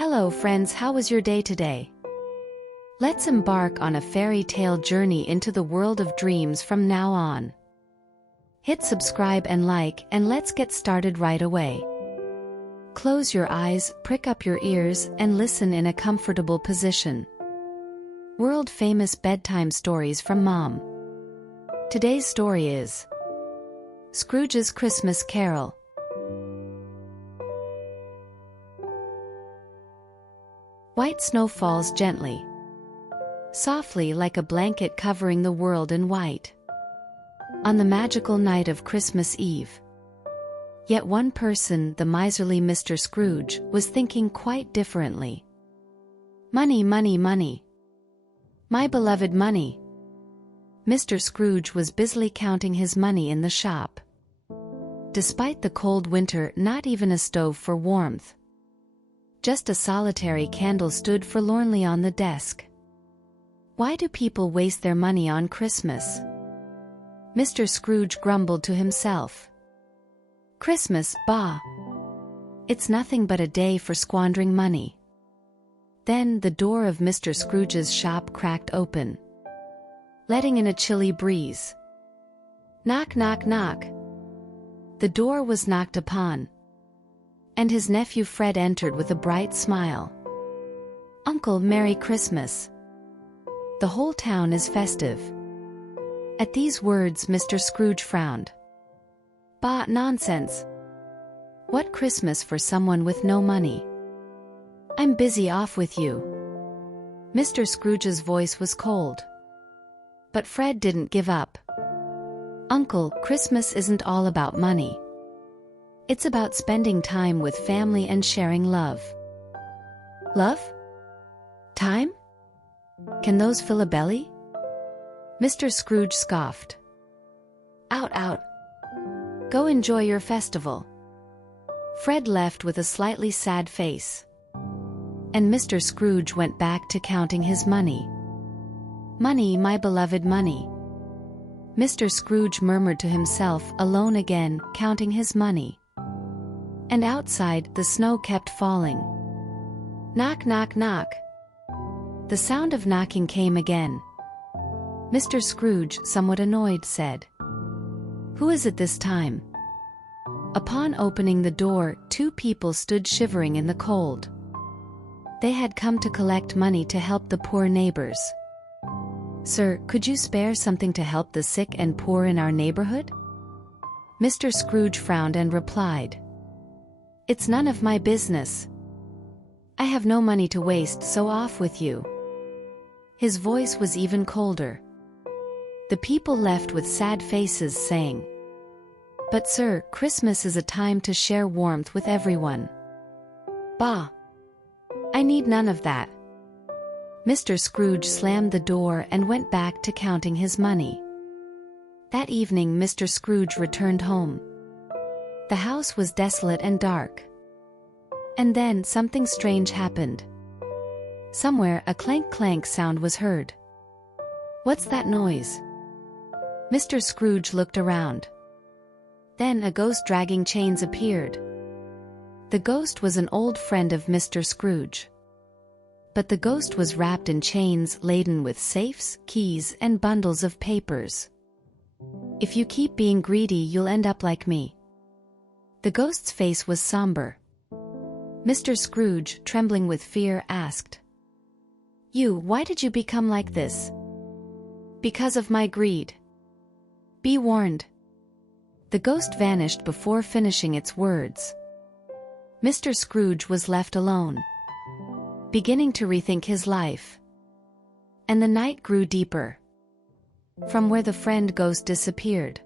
Hello friends, how was your day today? Let's embark on a fairy tale journey into the world of dreams from now on. Hit subscribe and like, and let's get started right away. Close your eyes, prick up your ears, and listen in a comfortable position. World-famous bedtime stories from Mom. Today's story is Scrooge's Christmas Carol. White snow falls gently, softly like a blanket covering the world in white, on the magical night of Christmas Eve. Yet one person, the miserly Mr. Scrooge, was thinking quite differently. Money, money, money. My beloved money. Mr. Scrooge was busily counting his money in the shop. Despite the cold winter, not even a stove for warmth. Just a solitary candle stood forlornly on the desk. Why do people waste their money on Christmas? Mr. Scrooge grumbled to himself. Christmas, bah! It's nothing but a day for squandering money. Then the door of Mr. Scrooge's shop cracked open, letting in a chilly breeze. Knock, knock, knock. The door was knocked upon, and his nephew Fred entered with a bright smile. Uncle, Merry Christmas. The whole town is festive. At these words Mr. Scrooge frowned. Bah, nonsense. What Christmas for someone with no money? I'm busy off with you. Mr. Scrooge's voice was cold. But Fred didn't give up. Uncle, Christmas isn't all about money. It's about spending time with family and sharing love. Love? Time? Can those fill a belly? Mr. Scrooge scoffed. Out, out. Go enjoy your festival. Fred left with a slightly sad face. And Mr. Scrooge went back to counting his money. Money, my beloved money. Mr. Scrooge murmured to himself, alone again, counting his money. And outside, the snow kept falling. Knock, knock, knock. The sound of knocking came again. Mr. Scrooge, somewhat annoyed, said, Who is it this time? Upon opening the door, two people stood shivering in the cold. They had come to collect money to help the poor neighbors. Sir, could you spare something to help the sick and poor in our neighborhood? Mr. Scrooge frowned and replied, It's none of my business. I have no money to waste, so off with you. His voice was even colder. The people left with sad faces, saying, But sir, Christmas is a time to share warmth with everyone. Bah! I need none of that. Mr. Scrooge slammed the door and went back to counting his money. That evening Mr. Scrooge returned home. The house was desolate and dark. And then something strange happened. Somewhere a clank-clank sound was heard. What's that noise? Mr. Scrooge looked around. Then a ghost dragging chains appeared. The ghost was an old friend of Mr. Scrooge. But the ghost was wrapped in chains laden with safes, keys, and bundles of papers. If you keep being greedy, you'll end up like me. The ghost's face was somber. Mr. Scrooge, trembling with fear, asked, Why did you become like this? Because of my greed. Be warned. The ghost vanished before finishing its words. Mr. Scrooge was left alone, beginning to rethink his life. And the night grew deeper. From where the friend ghost disappeared,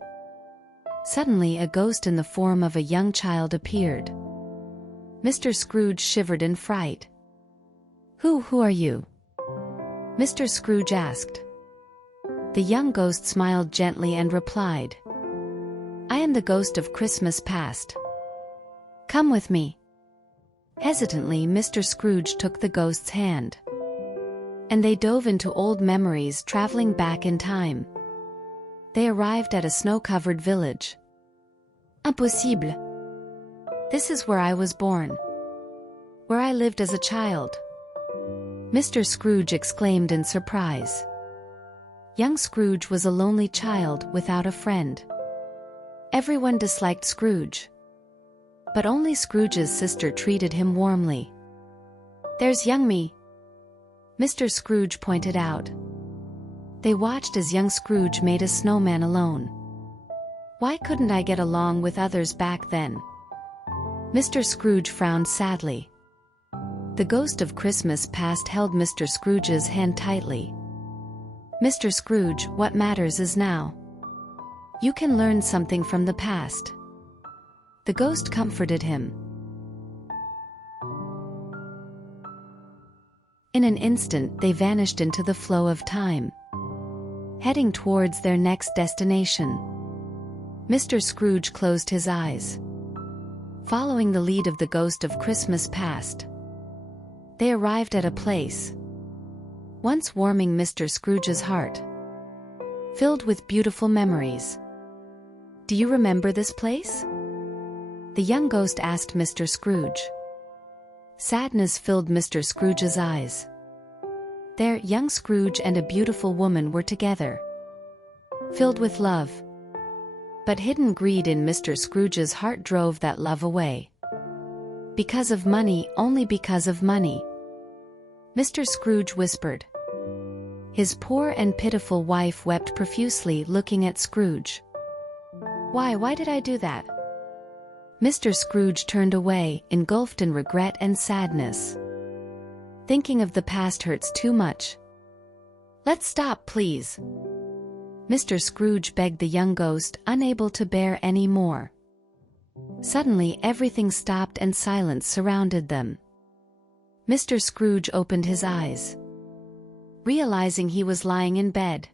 suddenly a ghost in the form of a young child appeared. Mr. Scrooge shivered in fright. Who are you? Mr. Scrooge asked. The young ghost smiled gently and replied, I am the ghost of Christmas past. Come with me. Hesitantly, Mr. Scrooge took the ghost's hand. And they dove into old memories, traveling back in time. They arrived at a snow-covered village. Impossible. This is where I was born. Where I lived as a child?" Mr. Scrooge exclaimed in surprise. Young Scrooge was a lonely child without a friend. Everyone disliked Scrooge. But only Scrooge's sister treated him warmly. "There's young me," Mr. Scrooge pointed out. They watched as young Scrooge made a snowman alone. "Why couldn't I get along with others back then?" Mr. Scrooge frowned sadly. The ghost of Christmas past held Mr. Scrooge's hand tightly. "Mr. Scrooge, what matters is now. You can learn something from the past." The ghost comforted him. In an instant they vanished into the flow of time, heading towards their next destination. Mr. Scrooge closed his eyes, following the lead of the ghost of Christmas past. They arrived at a place once warming Mr. Scrooge's heart, filled with beautiful memories. "Do you remember this place?" the young ghost asked Mr. Scrooge. Sadness filled Mr. Scrooge's eyes. There, young Scrooge and a beautiful woman were together, filled with love. But hidden greed in Mr. Scrooge's heart drove that love away. "Because of money, only because of money," Mr. Scrooge whispered. His poor and pitiful wife wept profusely looking at Scrooge. Why did I do that?" Mr. Scrooge turned away, engulfed in regret and sadness. "Thinking of the past hurts too much. Let's stop, please," Mr. Scrooge begged the young ghost, unable to bear any more. Suddenly everything stopped and silence surrounded them. Mr. Scrooge opened his eyes, realizing he was lying in bed.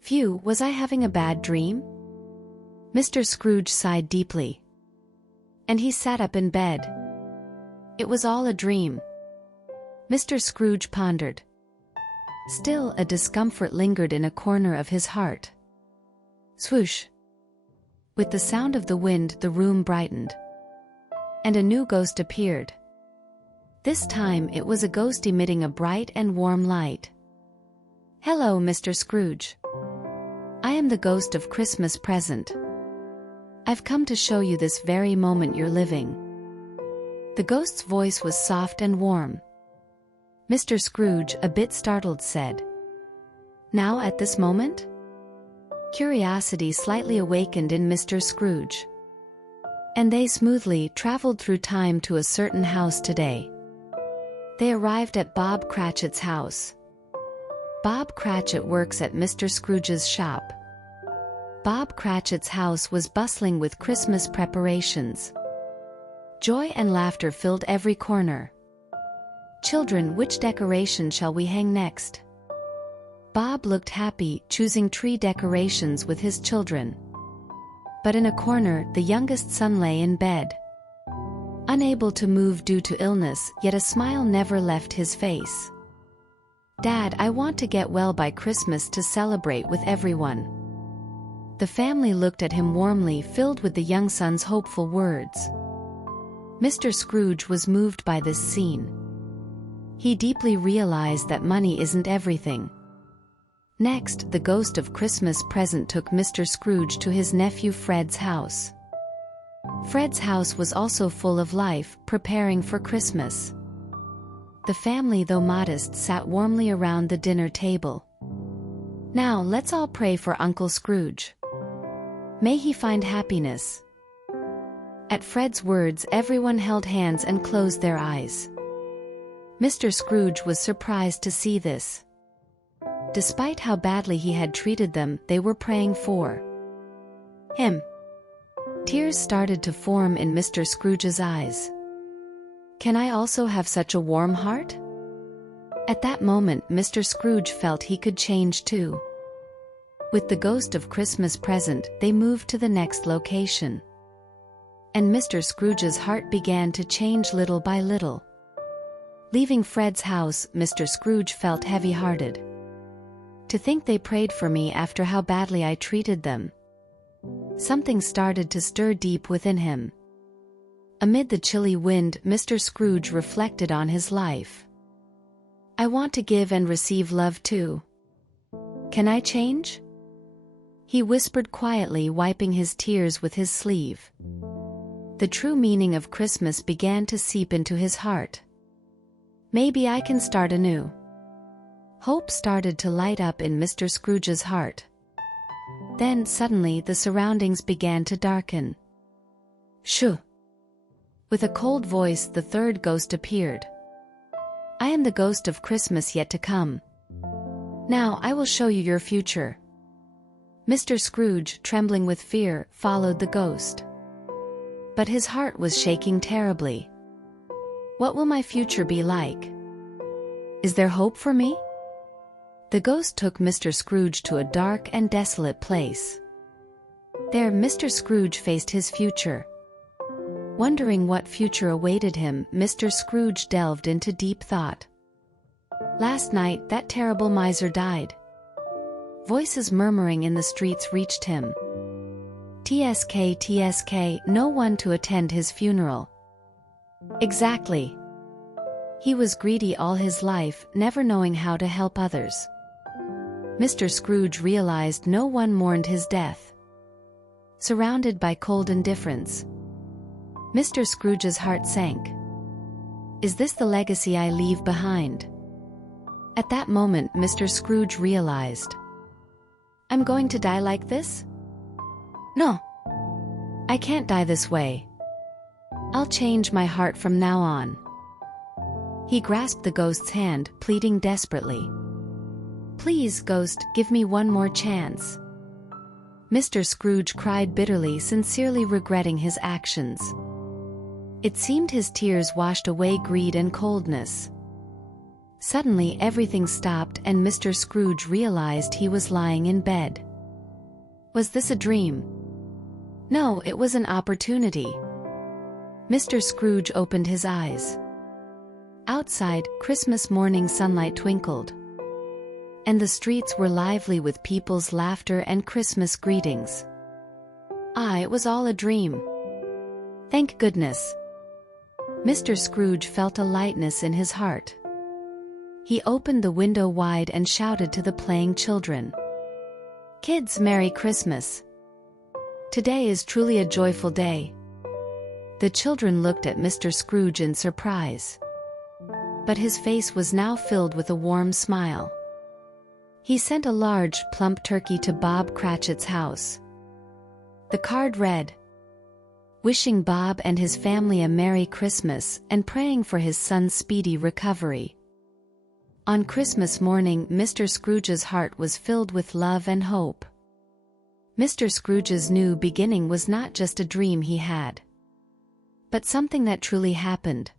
"Phew, was I having a bad dream?" Mr. Scrooge sighed deeply, and he sat up in bed. "It was all a dream," Mr. Scrooge pondered. Still, a discomfort lingered in a corner of his heart. Swoosh! With the sound of the wind, the room brightened, and a new ghost appeared. This time it was a ghost emitting a bright and warm light. "Hello, Mr. Scrooge. I am the ghost of Christmas present. I've come to show you this very moment you're living." The ghost's voice was soft and warm. Mr. Scrooge, a bit startled, said, "Now at this moment?" Curiosity slightly awakened in Mr. Scrooge, and they smoothly traveled through time to a certain house today. They arrived at Bob Cratchit's house. Bob Cratchit works at Mr. Scrooge's shop. Bob Cratchit's house was bustling with Christmas preparations. Joy and laughter filled every corner. "Children, which decoration shall we hang next?" Bob looked happy, choosing tree decorations with his children. But in a corner, the youngest son lay in bed, unable to move due to illness, yet a smile never left his face. "Dad, I want to get well by Christmas to celebrate with everyone." The family looked at him warmly, filled with the young son's hopeful words. Mr. Scrooge was moved by this scene. He deeply realized that money isn't everything. Next, the ghost of Christmas present took Mr. Scrooge to his nephew Fred's house. Fred's house was also full of life, preparing for Christmas. The family, though modest, sat warmly around the dinner table. "Now let's all pray for Uncle Scrooge. May he find happiness." At Fred's words, everyone held hands and closed their eyes. Mr. Scrooge was surprised to see this. Despite how badly he had treated them, they were praying for him. Tears started to form in Mr. Scrooge's eyes. "Can I also have such a warm heart?" At that moment, Mr. Scrooge felt he could change too. With the ghost of Christmas present, they moved to the next location. And Mr. Scrooge's heart began to change little by little. Leaving Fred's house, Mr. Scrooge felt heavy-hearted. To think they prayed for me after how badly I treated them. Something started to stir deep within him. Amid the chilly wind, Mr. Scrooge reflected on his life. I want to give and receive love too. Can I change? He whispered quietly, wiping his tears with his sleeve. The true meaning of Christmas began to seep into his heart. Maybe I can start anew. Hope started to light up in Mr. Scrooge's heart. Then suddenly the surroundings began to darken. Shoo! With a cold voice, the third ghost appeared. I am the ghost of Christmas yet to come. Now I will show you your future. Mr. Scrooge, trembling with fear, followed the ghost. But his heart was shaking terribly. What will my future be like? Is there hope for me? The ghost took Mr. Scrooge to a dark and desolate place. There Mr. Scrooge faced his future. Wondering what future awaited him, Mr. Scrooge delved into deep thought. Last night that terrible miser died. Voices murmuring in the streets reached him. TSK, TSK, no one to attend his funeral. Exactly. He was greedy all his life, never knowing how to help others. Mr. Scrooge realized no one mourned his death. Surrounded by cold indifference, Mr. Scrooge's heart sank. Is this the legacy I leave behind? At that moment Mr. Scrooge realized. I'm going to die like this? No. I can't die this way. I'll change my heart from now on. He grasped the ghost's hand, pleading desperately. Please, ghost, give me one more chance. Mr. Scrooge cried bitterly, sincerely regretting his actions. It seemed his tears washed away greed and coldness. Suddenly everything stopped and Mr. Scrooge realized he was lying in bed. Was this a dream? No, it was an opportunity. Mr. Scrooge opened his eyes. Outside, Christmas morning sunlight twinkled. And the streets were lively with people's laughter and Christmas greetings. Ah, it was all a dream. Thank goodness. Mr. Scrooge felt a lightness in his heart. He opened the window wide and shouted to the playing children. Kids, Merry Christmas! Today is truly a joyful day. The children looked at Mr. Scrooge in surprise. But his face was now filled with a warm smile. He sent a large, plump turkey to Bob Cratchit's house. The card read, wishing Bob and his family a Merry Christmas and praying for his son's speedy recovery. On Christmas morning, Mr. Scrooge's heart was filled with love and hope. Mr. Scrooge's new beginning was not just a dream he had, but something that truly happened.